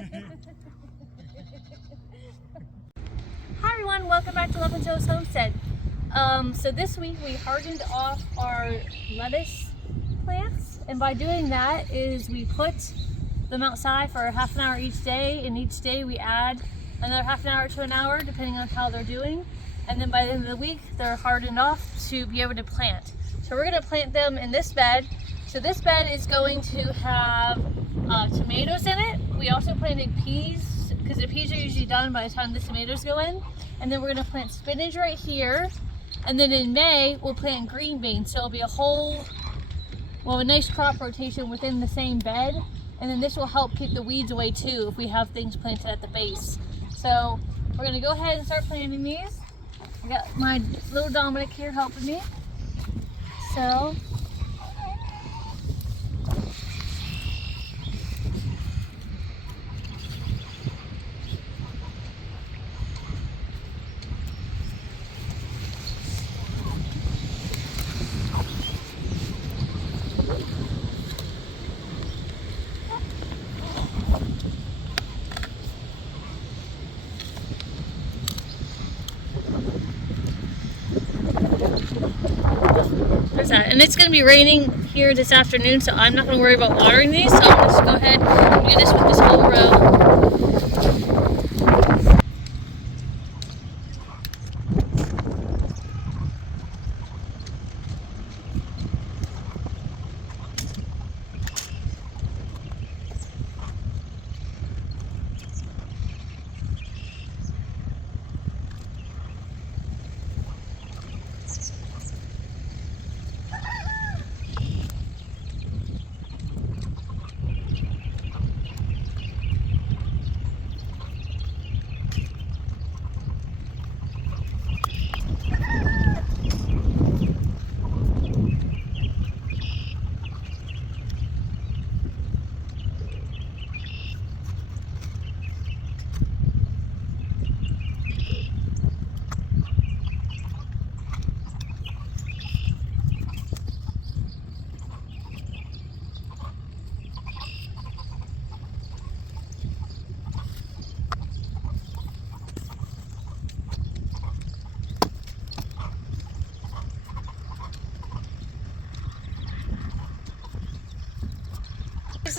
Hi everyone, welcome back to Love and Joe's Homestead. So this week we hardened off our lettuce plants, and by doing that is we put them outside for half an hour each day, and each day we add another half an hour to an hour depending on how they're doing, and then by the end of the week they're hardened off to be able to plant. So we're going to plant them in this bed. So this bed is going to have tomatoes in it. We also planted peas because the peas are usually done by the time the tomatoes go in, and then we're going to plant spinach right here, and then in May we'll plant green beans. So it'll be a nice crop rotation within the same bed, and then this will help keep the weeds away too if we have things planted at the base. So we're going to go ahead and start planting these. I got my little Dominic here helping me. So and it's going to be raining here this afternoon, so I'm not going to worry about watering these. So I'm going to just go ahead and do this with this whole row.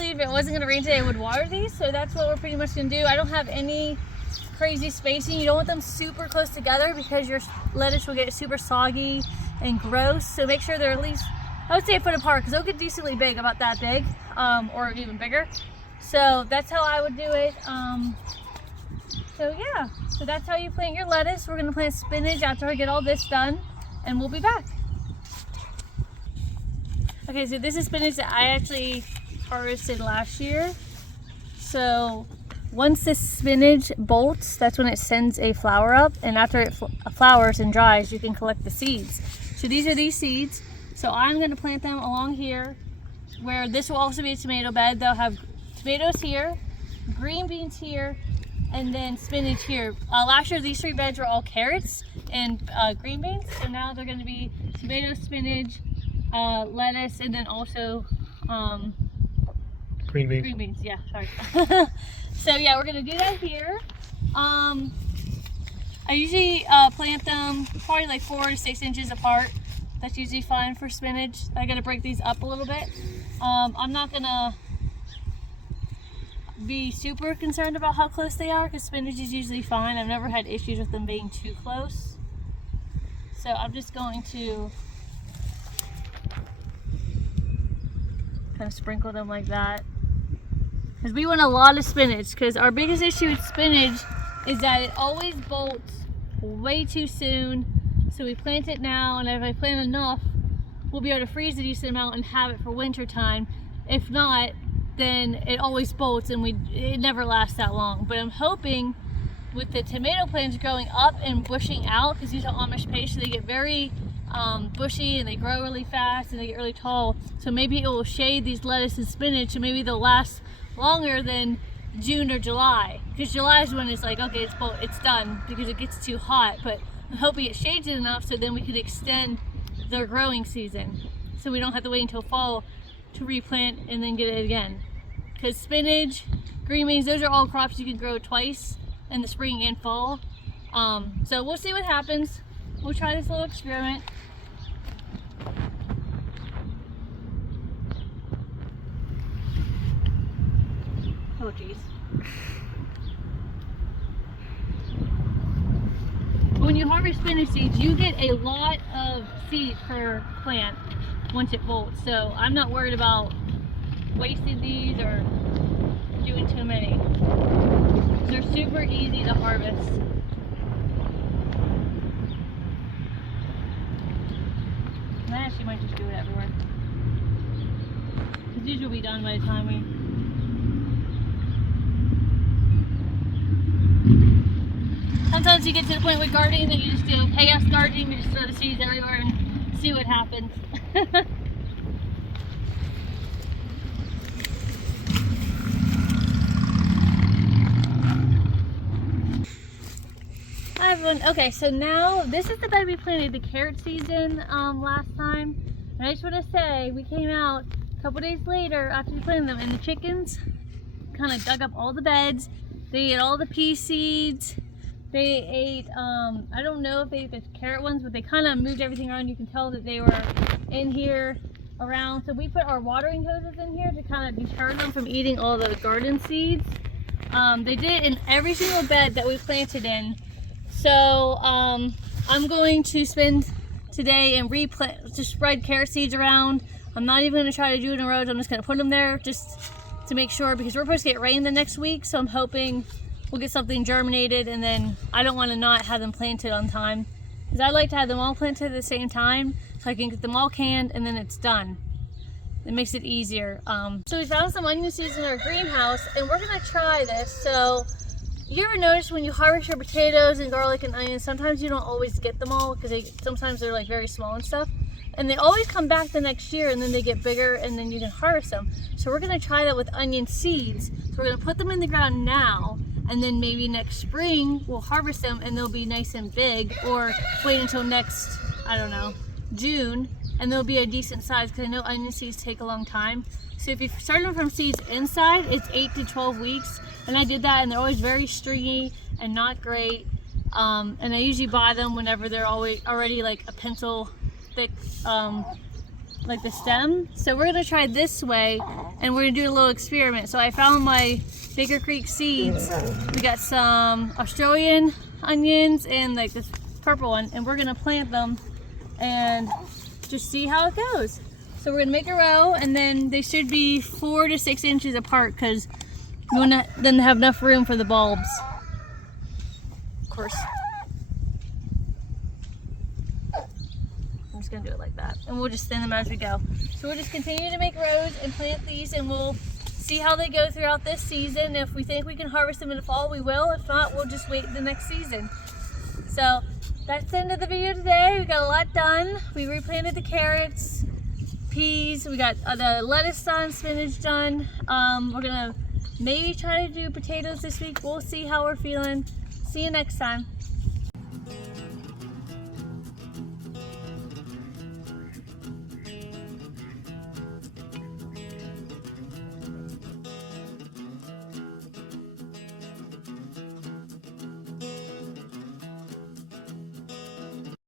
If it wasn't going to rain today, I would water these, so that's what we're pretty much going to do. I don't have any crazy spacing. You don't want them super close together because your lettuce will get super soggy and gross, so make sure they're at least, I would say, a foot apart, because they'll get decently big, about that big, or even bigger. So that's how I would do it. So yeah, so that's how you plant your lettuce. We're going to plant spinach after I get all this done, and we'll be back. Okay, so this is spinach that I actually harvested last year. So once this spinach bolts, that's when it sends a flower up, and after it flowers and dries, you can collect the seeds. So these are these seeds. So I'm going to plant them along here, where this will also be a tomato bed. They'll have tomatoes here, green beans here, and then spinach here. Last year these three beds were all carrots and green beans, so now they're going to be tomato, spinach, lettuce, and then also green beans. Green beans, yeah, sorry. So yeah, we're gonna do that here. I usually plant them probably like 4 to 6 inches apart. That's usually fine for spinach. I gotta break these up a little bit. I'm not gonna be super concerned about how close they are because spinach is usually fine. I've never had issues with them being too close. So I'm just going to kind of sprinkle them like that. Because we want a lot of spinach, because our biggest issue with spinach is that it always bolts way too soon. So we plant it now, and if I plant enough, we'll be able to freeze a decent amount and have it for winter time. If not, then it always bolts and it never lasts that long. But I'm hoping with the tomato plants growing up and bushing out, because these are Amish paste, so they get very bushy and they grow really fast and they get really tall. So maybe it will shade these lettuce and spinach, and maybe they'll last longer than June or July, because July is when it's like, okay, it's done because it gets too hot. But I'm hoping it shades it enough so then we could extend their growing season, so we don't have to wait until fall to replant and then get it again. Because spinach, green beans, those are all crops you can grow twice in the spring and fall. So we'll see what happens. We'll try this little experiment. Oh geez. When you harvest spinach seeds, you get a lot of seeds per plant once it bolts. So I'm not worried about wasting these or doing too many. They're super easy to harvest. And I actually might just do it everywhere. Because these will be done by the time we... Sometimes you get to the point with gardening that you just do chaos gardening, you just throw the seeds everywhere and see what happens. Hi everyone. Okay, so now this is the bed we planted the carrot seeds in last time. And I just want to say we came out a couple days later after we planted them, and the chickens kind of dug up all the beds. They ate all the pea seeds. They ate, I don't know if they ate the carrot ones, but they kind of moved everything around. You can tell that they were in here around. So we put our watering hoses in here to kind of deter them from eating all the garden seeds. They did it in every single bed that we planted in. So I'm going to spend today and to spread carrot seeds around. I'm not even going to try to do it in rows. I'm just going to put them there just to make sure, because we're supposed to get rain the next week. So I'm hoping we'll get something germinated, and then I don't want to not have them planted on time, because I like to have them all planted at the same time so I can get them all canned and then it's done. It makes it easier. So we found some onion seeds in our greenhouse, and we're going to try this. So you ever notice when you harvest your potatoes and garlic and onions, sometimes you don't always get them all because sometimes they're like very small and stuff, and they always come back the next year and then they get bigger and then you can harvest them. So we're going to try that with onion seeds. So we're going to put them in the ground now, and then maybe next spring we'll harvest them and they'll be nice and big, or wait until next, I don't know, June, and they'll be a decent size, because I know onion seeds take a long time. So if you start them from seeds inside, it's 8 to 12 weeks, and I did that, and they're always very stringy and not great. And I usually buy them whenever they're already like a pencil thick, like the stem. So we're gonna try this way, and we're gonna do a little experiment. So I found my Baker Creek seeds. We got some Australian onions and like this purple one, and we're gonna plant them and just see how it goes. So we're gonna make a row, and then they should be 4 to 6 inches apart, because we want them to have enough room for the bulbs. Of course. I'm just gonna do it like that, and we'll just thin them as we go. So we'll just continue to make rows and plant these, and we'll see how they go throughout this season. If we think we can harvest them in the fall, we will. If not, we'll just wait the next season. So that's the end of the video today. We got a lot done. We replanted the carrots, peas, we got the lettuce done, spinach done. We're gonna maybe try to do potatoes this week. We'll see how we're feeling. See you next time.